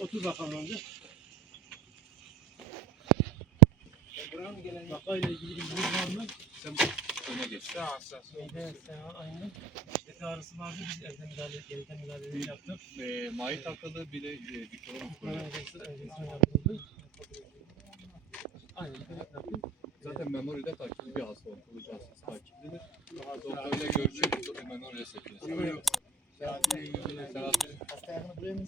Otur bakalım önce. Buranın gelen vakayla ilgili bir durum var mı? Sen öne geç. Sağ aynı. İşte ağrısı vardı. Biz evden gereken müdahaleleri yaptık. Mayı takılı bir de diplomu koyuyor. Öncesine yapıldı. Aynı yaptık. Zaten memoride takipli bir hasta olur. Kılıcı hastası takiplidir. Doktorla görüşüp memoride seçiyor. Hasta ayağını buraya mı?